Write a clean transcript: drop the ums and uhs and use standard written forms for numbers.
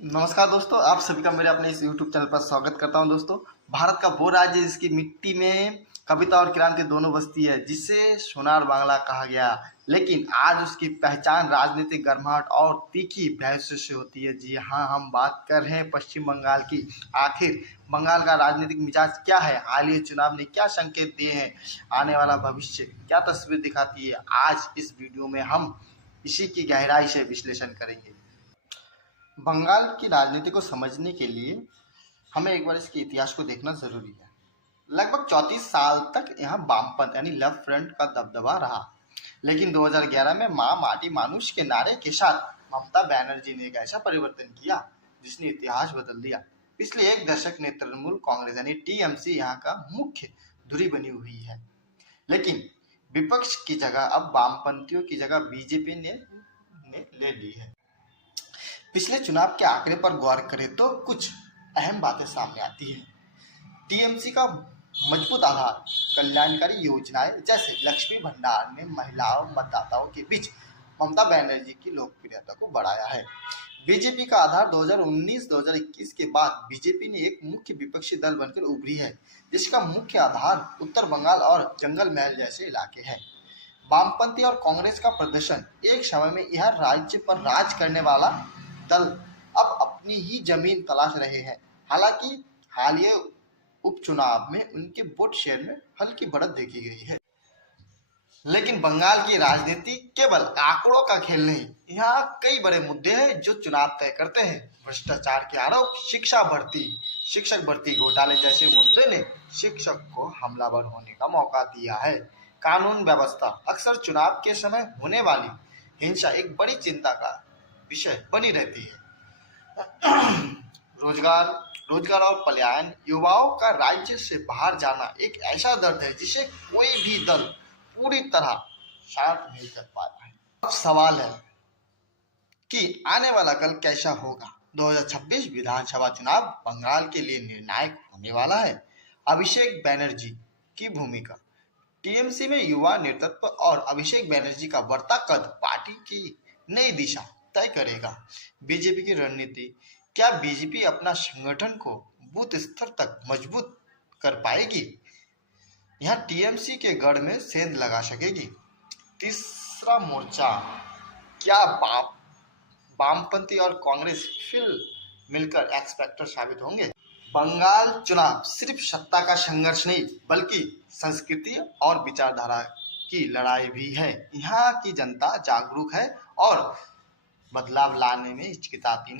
नमस्कार दोस्तों, आप सभी का मेरे अपने इस YouTube चैनल पर स्वागत करता हूं। दोस्तों, भारत का वो राज्य जिसकी मिट्टी में कविता और क्रांति दोनों बसती है, जिसे सोनार बांग्ला कहा गया, लेकिन आज उसकी पहचान राजनीतिक गर्माहट और तीखी बहस से होती है। जी हाँ, हम बात कर रहे हैं पश्चिम बंगाल की। आखिर बंगाल का राजनीतिक मिजाज क्या है? हालिया चुनाव ने क्या संकेत दिए हैं? आने वाला भविष्य क्या तस्वीर दिखाती है? आज इस वीडियो में हम इसी की गहराई से विश्लेषण करेंगे। बंगाल की राजनीति को समझने के लिए हमें एक बार इसके इतिहास को देखना जरूरी है। लगभग 34 साल तक यहाँ वामपंथ यानी लेफ्ट फ्रंट का दबदबा रहा, लेकिन 2011 में माँ माटी मानुष के नारे के साथ ममता बनर्जी ने एक ऐसा परिवर्तन किया जिसने इतिहास बदल दिया। पिछले एक दशक में तृणमूल कांग्रेस यानी टीएमसी यहाँ का मुख्य धुरी बनी हुई है, लेकिन विपक्ष की जगह अब वामपंथियों की जगह बीजेपी ने ले ली है। पिछले चुनाव के आंकड़े पर गौर करें तो कुछ अहम बातें सामने आती हैं। टीएमसी का मजबूत आधार कल्याणकारी योजनाएं जैसे लक्ष्मी भंडार ने महिलाओं मतदाताओं के बीच ममता बनर्जी की लोकप्रियता को बढ़ाया है। बीजेपी का आधार 2019-2021 के बाद बीजेपी ने एक मुख्य विपक्षी दल बनकर उभरी है, जिसका मुख्य आधार उत्तर बंगाल और जंगल महल जैसे इलाके हैं। वामपंथी और कांग्रेस का प्रदर्शन एक समय में यह राज्य पर राज करने वाला दल अब अपनी ही जमीन तलाश रहे हैं। हालांकि हालिया उपचुनाव में उनके वोट शेयर में हल्की बढ़त देखी गई है, लेकिन बंगाल की राजनीति केवल आंकड़ों का खेल नहीं। यहाँ कई बड़े मुद्दे हैं जो चुनाव तय करते हैं। भ्रष्टाचार के आरोप, शिक्षक भर्ती घोटाले जैसे मुद्दे ने शिक्षक को हमलावर होने का मौका दिया है। कानून व्यवस्था, अक्सर चुनाव के समय होने वाली हिंसा एक बड़ी चिंता का विषय बनी रहती है। रोजगार और पलायन, युवाओं का राज्य से बाहर जाना एक ऐसा दर्द है जिसे कोई भी दल पूरी तरह शांत नहीं कर पाया है। अब सवाल है कि आने वाला कल कैसा होगा। 2026 विधानसभा चुनाव बंगाल के लिए निर्णायक होने वाला है। अभिषेक बनर्जी की भूमिका, टीएमसी में युवा नेतृत्व और अभिषेक बनर्जी का बढ़ता कद पार्टी की नई दिशा तय करेगा। बीजेपी की रणनीति, क्या बीजेपी अपना संगठन को बूथ स्तर तक मजबूत कर पाएगी? यहाँ टीएमसी के गढ़ में सेंध लगा सकेगी? तीसरा मोर्चा, क्या वामपंथी और कांग्रेस फिर मिलकर एक्स फैक्टर साबित होंगे? बंगाल चुनाव सिर्फ सत्ता का संघर्ष नहीं, बल्कि संस्कृति और विचारधारा की लड़ाई भी है। यहाँ की जनता जागरूक है और बदलाव लाने में हिचकिचाती नहीं।